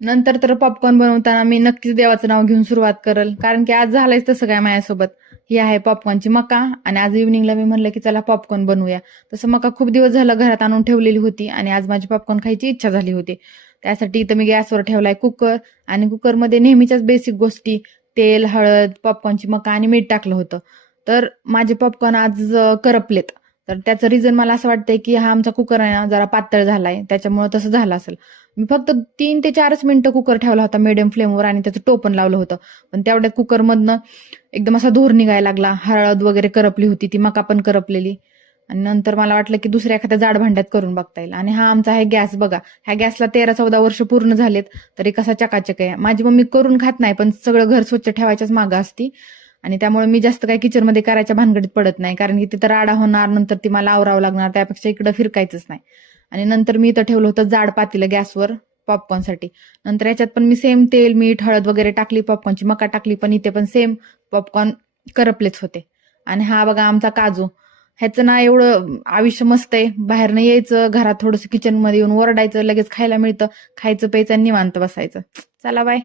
नंतर तर पॉपकॉर्न बनवताना मी नक्कीच देवाचं नाव घेऊन सुरुवात करल, कारण की आज झालंच तसं काय माझ्यासोबत. ही आहे पॉपकॉर्नची मका आणि आज इव्हनिंगला मी म्हणलं की चला पॉपकॉर्न बनवूया. तसं मका खूप दिवस झालं घरात आणून ठेवलेली होती आणि आज माझी पॉपकॉर्न खायची इच्छा झाली होती. त्यासाठी इथं मी गॅसवर ठेवलाय कुकर आणि कुकरमध्ये नेहमीच्याच बेसिक गोष्टी तेल, हळद, पॉपकॉर्नची मका आणि मीठ टाकलं होतं. तर माझे पॉपकॉर्न आज करपलेत. तर त्याचं रिझन मला असं वाटतंय की हा आमचा कुकर आहे ना जरा पातळ झालाय, त्याच्यामुळे तसं झालं असेल. मी फक्त 3 ते 4 मिनिटं कुकर ठेवला होता मिडियम फ्लेमवर आणि त्याचं टोपण लावलं होतं. पण तेवढ्यात कुकरमधनं एकदम असा धूर निघायला लागला. हळद वगैरे करपली होती, ती मका पण करपलेली. आणि नंतर मला वाटलं की दुसऱ्या एखाद्या जाड भांड्यात करून बघता येईल. आणि हा आमचा आहे गॅस बघा. ह्या गॅसला 13-14 वर्ष पूर्ण झालेत, तरी कसा चकाचक आहे. माझी मम्मी करून खात नाही, पण सगळं घर स्वच्छ ठेवायच्याच मागं असती. आणि त्यामुळे मी जास्त काही किचनमध्ये करायच्या भानगडीत पडत नाही, कारण की तिथं राडा होणार, नंतर ती मला आवरावं लागणार, त्यापेक्षा इकडं फिरकायचंच नाही. आणि नंतर मी इथं ठेवलं होतं जाड पातेलं गॅसवर पॉपकॉर्नसाठी. नंतर याच्यात पण मी सेम तेल, मीठ, हळद वगैरे टाकली, पॉपकॉर्नची मका टाकली, पण इथे पण सेम पॉपकॉर्न करपलेच होते. आणि हा बघा आमचा काजू. ह्याचं ना एवढं आयुष्य मस्त आहे. बाहेरनं यायचं, घरात थोडंसं किचनमध्ये येऊन ओरडायचं, लगेच खायला मिळतं. खायचं, प्यायचं आणि निवांत बसायचं. चला बाय.